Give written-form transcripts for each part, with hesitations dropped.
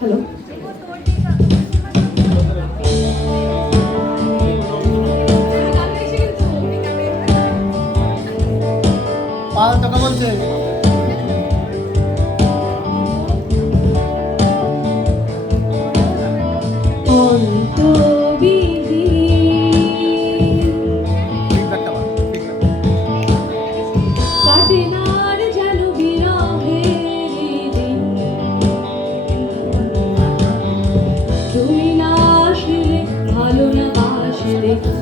Hello, পাল তোকে বলছে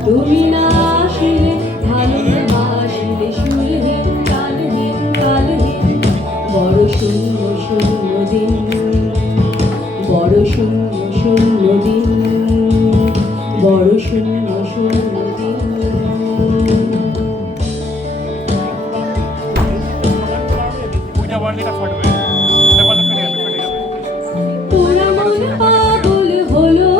তুমি না আসলে ভালো না বাসলে সুরহীন কালহীন কালহীন বড় শূন্য শূন্য দিন, বড় শূন্য শূন্য দিন, বড় শূন্য শূন্য দিন। তোরা মন পাগল হলো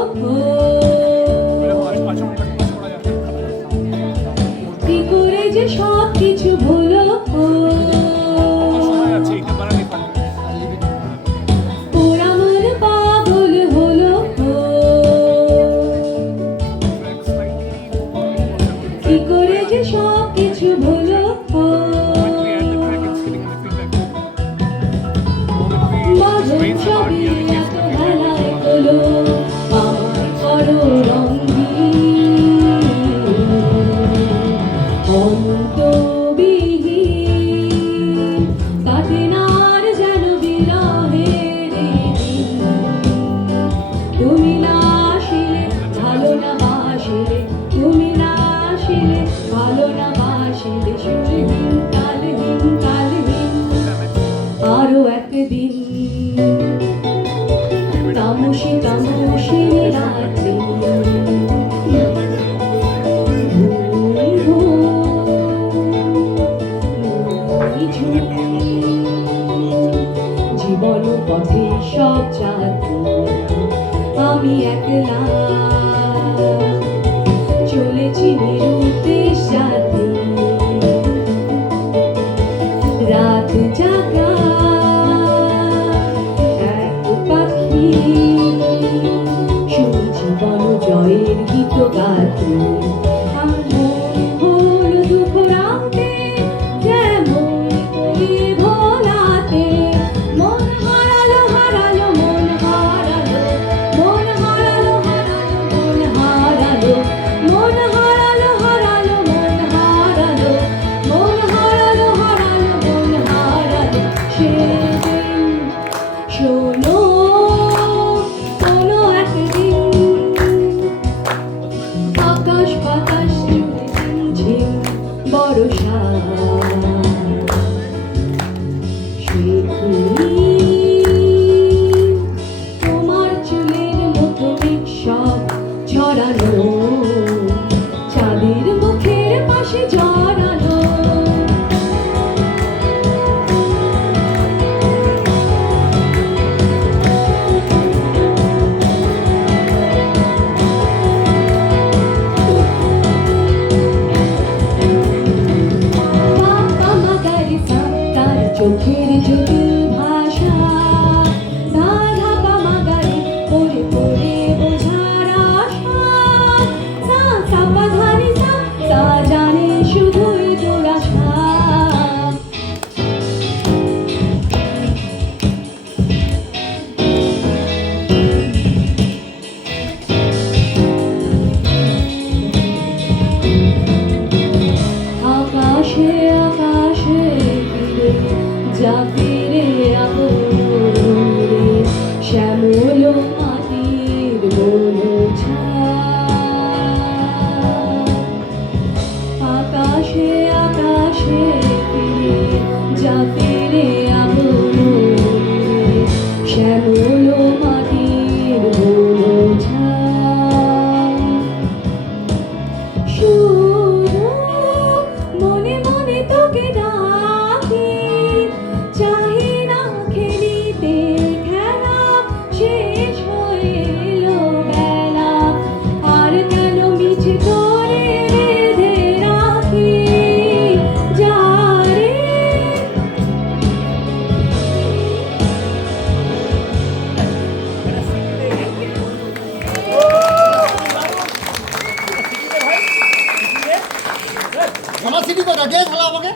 কি করে যে সব কিছু ভুলো, তোরা মন পাগল হলো কি করে যে সব কিছু ভুলো। বাদল ছবি এত বেলায় হলো আমায় করো অন্তবিহীন কাটে না আর যেন বিরহের দিন। তুমি না আসিলে ভালো না বাসিলে, তুমি না আসিলে ভালো না বাসিলে সুরহীন কালহীন কালহীন আরো একদিন তামসী তামসী রাত্রি জীবন পথে সব যাত্রী আমি একলা চলেছি নিরুদ্দেশ যাত্রী রাত জাগা এক পাখি শুনছি বন জয়ের গীত গাতি। শোনো কোনো একদিন আকাশ বাতাস ঝিমঝিম বর্ষা তোমার চুলের মতো সব ছড়ানো চাঁদের মুখের পাশে জড়ানো। চোখের জটিল ভাষা ধারা পামাগারে পড়ে পড়ে বোঝার আশা সা সা পা ধা নি সা তা জানে শুধুই দুরাশা। আকাশে আকাশে যা ফিরে আপরে শ্যামল মাটির বোঝা। আকাশে আকাশে ফিরে যা ফিরে আপরে শ্যামল মাটির বোঝা। শুধু মনে মনে তোকে ডাকি চাহি না খেলিতে খেলা শেষ হয়ে এলো বেলা আর কেন মিছে তোরে বেঁধে রাখি যারে আমার সিটি কথা কে খেলা আমাকে